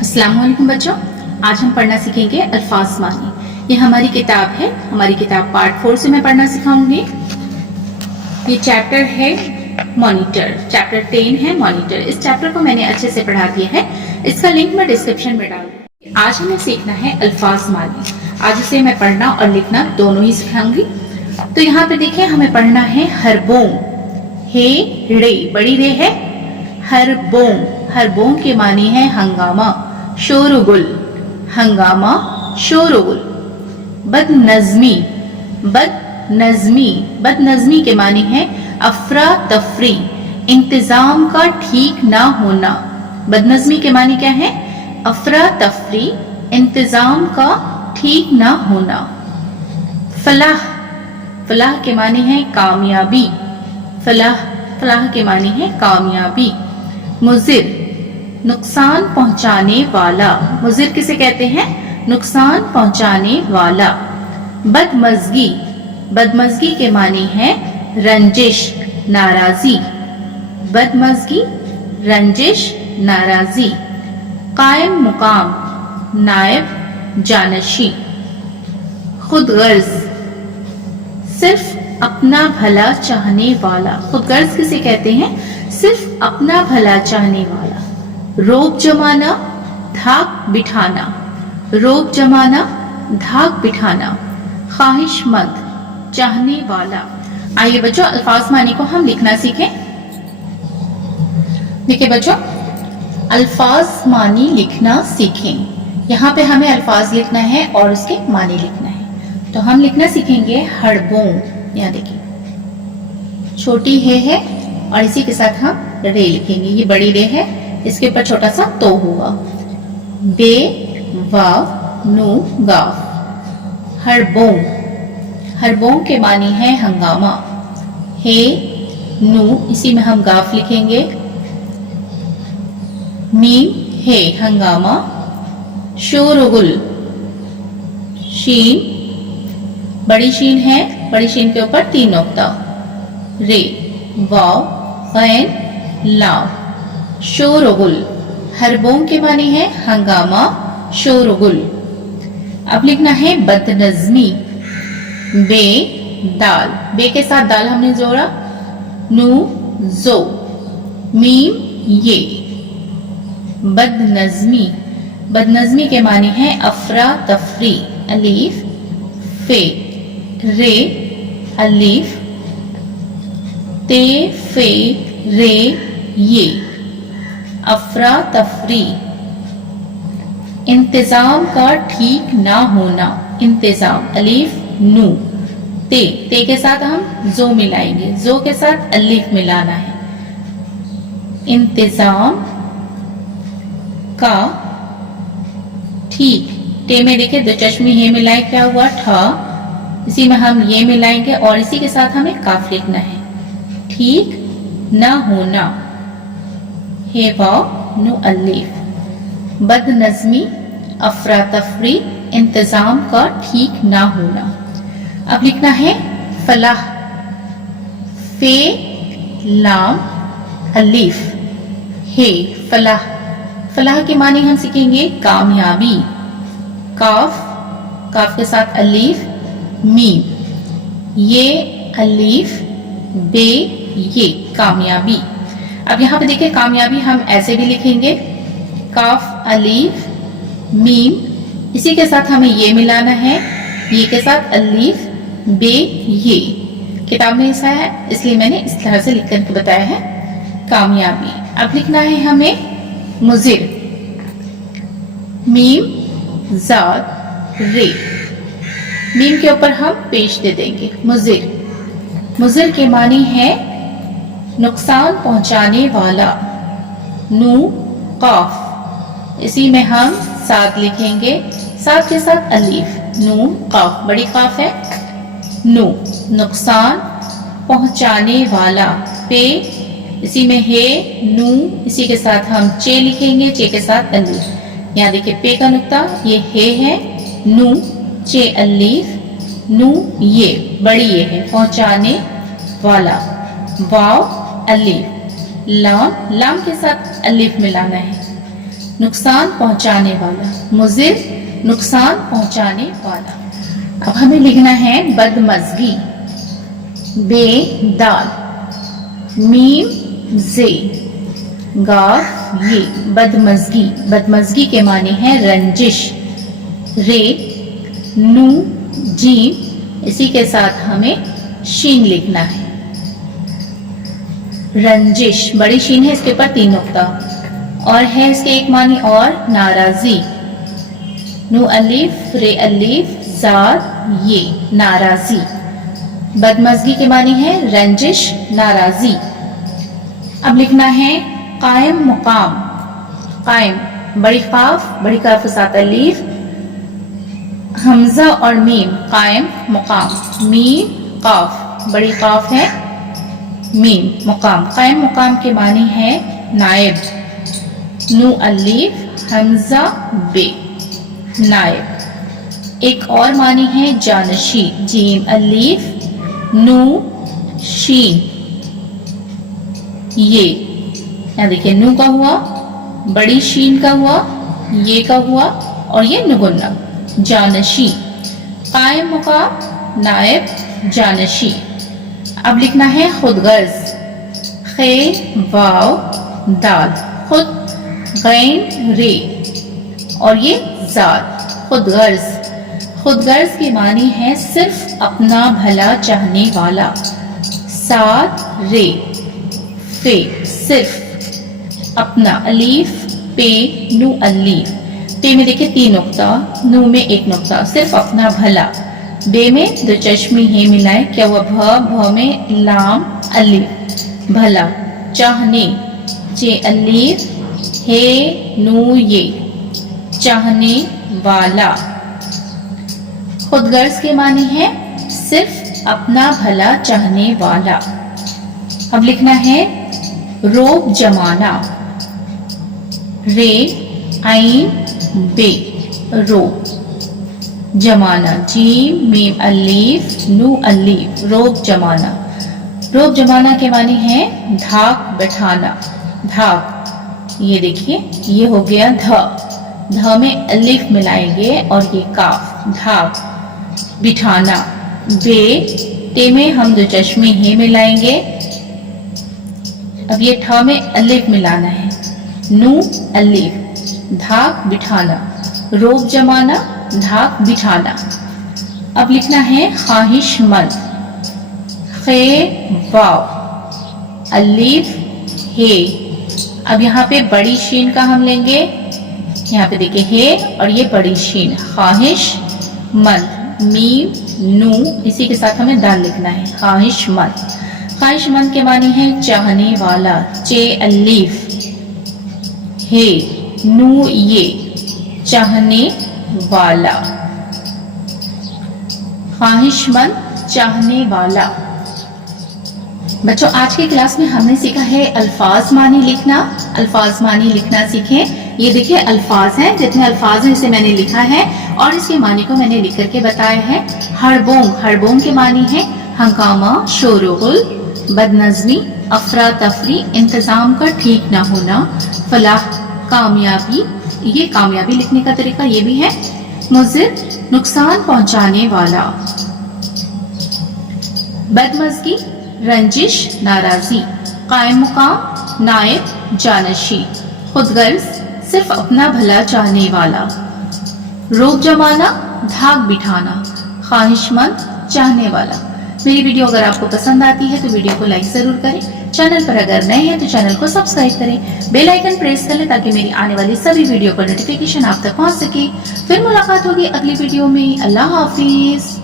अस्सलाम वालेकुम बच्चों, आज हम पढ़ना सीखेंगे अल्फाज मानी। ये हमारी किताब है, हमारी किताब पार्ट 4 से मैं पढ़ना सिखाऊंगी। ये चैप्टर है मॉनिटर, चैप्टर 10 है मॉनिटर। इस चैप्टर को मैंने अच्छे से पढ़ा दिया है, इसका लिंक मैं डिस्क्रिप्शन में डाल दूंगी। आज हमें सीखना है अल्फाज मानी। आज इसे मैं पढ़ना और लिखना दोनों ही सिखाऊंगी। तो यहाँ पे देखिए, हमें पढ़ना है हरबोम, हे रे, बड़ी रे है हरबोम। हरबोम के मानी है हंगामा, शोरगुल, हंगामा शोरगुल। बदनज़मी, बदनज़मी, बदनज़मी के मानी है अफरा तफरी, इंतजाम का ठीक ना होना। बदनज़मी के मानी क्या है? अफरा तफरी, इंतजाम का ठीक ना होना। फलाह, फलाह के मानी है कामयाबी, फलाह, फलाह के मानी है कामयाबी। मुज़िर, नुकसान पहुंचाने वाला। मुज़िर किसे कहते हैं? नुकसान पहुंचाने वाला। बदमज़गी, बदमज़गी के मानी है रंजिश, नाराजी। बदमज़गी, रंजिश, नाराजी। कायम मुकाम, नायब जानशी। खुदगर्ज, सिर्फ अपना भला चाहने वाला। खुदगर्ज किसे कहते हैं? सिर्फ अपना भला चाहने वाला। रोब जमाना, धाक बिठाना, रोब जमाना, धाक बिठाना। ख्वाहिशमंद, चाहने वाला। आइए बच्चों, अल्फाज मानी को हम लिखना सीखें। देखिए बच्चों, अल्फाज मानी लिखना सीखें। यहाँ पे हमें अल्फाज लिखना है और उसके मानी लिखना है। तो हम लिखना सीखेंगे हड़बों। यहाँ देखिए, छोटी है और इसी के साथ हम रे लिखेंगे। ये बड़ी रे है, इसके ऊपर छोटा सा तो हुआ। बे वाव नू गाव, हड़बों। हड़बों के मानी है हंगामा। हे नू, इसी में हम गाफ लिखेंगे। मीम हे, हंगामा। शोरगुल, शीन, बड़ी शीन है, बड़ी शीन के ऊपर 3 नुक्ता। रे, वाव, गैन, लाम। शोरगुल, हरबों के मानी है हंगामा, शोरगुल। अब लिखना है बदनज़मी। बे दाल, बे के साथ दाल हमने जोड़ा। नू जो, मीम ये। बदनज़मी, बदनज़मी के मानी है अफरा तफरी। अलीफ फे, रे अलीफ, ते फे रे ये। अफरा तफरी, इंतजाम का ठीक ना होना। इंतजाम, अलीफ नू। ते, ते के साथ हम जो मिलाएंगे, जो के साथ अलीफ मिलाना है। इंतजाम का ठीक, टे में देखिए 2 चश्मे ये मिलाए, क्या हुआ? ठा। इसी में हम ये मिलाएंगे और इसी के साथ हमें काफ लिखना है। ठीक ना होना, हे वाव नू अलीफ। बदनज़मी, अफरा तफरी, इंतजाम का ठीक ना होना। अब लिखना है फलाह। फे लाम अलीफ, हे फलाह। फलाह के मानी हम सीखेंगे कामयाबी। काफ, काफ के साथ अलीफ, मीम, ये अलीफ, बे ये, कामयाबी। अब यहाँ पे देखिए, कामयाबी हम ऐसे भी लिखेंगे, काफ अलीफ मीम, इसी के साथ हमें ये मिलाना है, ये के साथ अलीफ, बे ये। किताब में ऐसा है, इसलिए मैंने इस तरह से लिख कर बताया है कामयाबी। अब लिखना है हमें मुज़िर। मीम जाद रे, मीम के ऊपर हम पेश दे देंगे। मुज़िर, मुज़िर के मानी है नुकसान पहुंचाने वाला। नू काफ, इसी में हम साथ लिखेंगे, साथ के साथ अलीफ। नू काफ, बड़ी काफ है। नू, नुकसान पहुंचाने वाला। पे, इसी में है नू, इसी के साथ हम चे लिखेंगे, चे के साथ अलीफ। यहाँ देखिए, पे का नुक्ता, ये है नू, चे अलीफ, नू ये, बड़ी ये है, पहुंचाने वाला। वाव अलीफ, लाम, लाम के साथ अलीफ मिलाना है। नुकसान पहुंचाने वाला, मुजिर नुकसान पहुंचाने वाला। अब हमें लिखना है बदमज़गी, बे दाल, मीम जे, गाफ ये, बदमज़गी। बदमज़गी के माने हैं रंजिश, रे नू जीम, इसी के साथ हमें शीन लिखना है। रंजिश, बड़ी शीन है, इसके ऊपर 3 नुक्ता, और है इसके एक मानी और नाराजी, नू अलिफ रे अलिफ जाद ये, नाराजी। बदमज़गी के मानी है रंजिश, नाराजी। अब लिखना है कायम मुकाम, कायम बड़ी काफ के साथ अलिफ, हमजा और मीम, कायम मुकाम, मीम काफ, बड़ी काफ है, मीम मुकाम। कायम मुकाम के मानी है नायब, नू अलिफ हमजा बे, नायब। एक और मानी है जानशी, जीम अलिफ नू शीन ये। यहाँ देखिए नू का हुआ, बड़ी शीन का हुआ, ये का हुआ, और ये नुगुन्ना, जानशी। कायम मुकाम नायब जानशी। अब लिखना है खुदगर्ज, खे वाव दाल, खुद गैन रे, और ये जाद, खुदगर्ज। खुदगर्ज की मानी है सिर्फ अपना भला चाहने वाला, साथ रे फे, सिर्फ अपना, अलीफ पे नू अलीफ, पे में देखिए 3 नुक्ता, नू में 1 नुक्ता, सिर्फ अपना भला। बे में 2 चश्मी हे मिलाए, क्या हुआ भ में लाम अलीफ, भला। चाहने, जे अलीफ हे नू ये, चाहने वाला। खुदगर्ज के मानी है सिर्फ अपना भला चाहने वाला। अब लिखना है रोब जमाना, रे आइन बे, रोब जमाना, जीम मीम अलीफ नू अलीफ, रोब जमाना। रोब जमाना के मानी है धाक बैठाना, धाक, ये देखिए ये हो गया ध में अलिफ मिलाएंगे और ये काफ, धाक बिठाना। बे ते में हम 2 चश्मे हे मिलाएंगे, अब ये ठ में अलिफ मिलाना है, नू अलिफ, धाक बिठाना, रोब जमाना, धाक बिठाना। अब लिखना है ख्वाहिशमंद, खे वाव अलिफ हे। अब यहाँ पे बड़ी शीन का हम लेंगे, यहाँ पे देखिए हे और ये बड़ी शीन, ख्वाहिशमंद, मीम नू, इसी के साथ हमें दाल लिखना है, ख्वाहिशमंद। ख्वाहिशमंद के मानी है चाहने वाला, चे अलीफ हे नू ये, चाहने वाला, ख्वाहिशमंद, चाहने वाला। बच्चों आज की क्लास में हमने सीखा है अल्फाज मानी लिखना, अल्फाज मानी लिखना सीखें। ये देखिए अल्फाज हैं, जितने अल्फाज हैं इसे मैंने लिखा है और इसके मानी को मैंने लिख करके बताया है। हड़बोंग, हड़बोंग के मानी है हंगामा, शोरगुल, बदनज़मी, अफरा तफरी, इंतजाम का ठीक ना होना, फलाह कामयाबी, ये कामयाबी लिखने का तरीका ये भी है। मुज़िर नुकसान पहुंचाने वाला, बदमज़गी रंजिश नाराजी, कायम मुकाम नायब जानशी, खुदगर्ज सिर्फ अपना भला चाहने वाला, रोब जमाना धाक बिठाना, ख्वाहिशमंद चाहने वाला। मेरी वीडियो अगर आपको पसंद आती है तो वीडियो को लाइक जरूर करें, चैनल पर अगर नए हैं तो चैनल को सब्सक्राइब करें, बेल आइकन प्रेस कर लें ताकि मेरी आने वाली सभी वीडियो का नोटिफिकेशन आप तक पहुंच सके। फिर मुलाकात होगी अगली वीडियो में। अल्लाह हाफिज।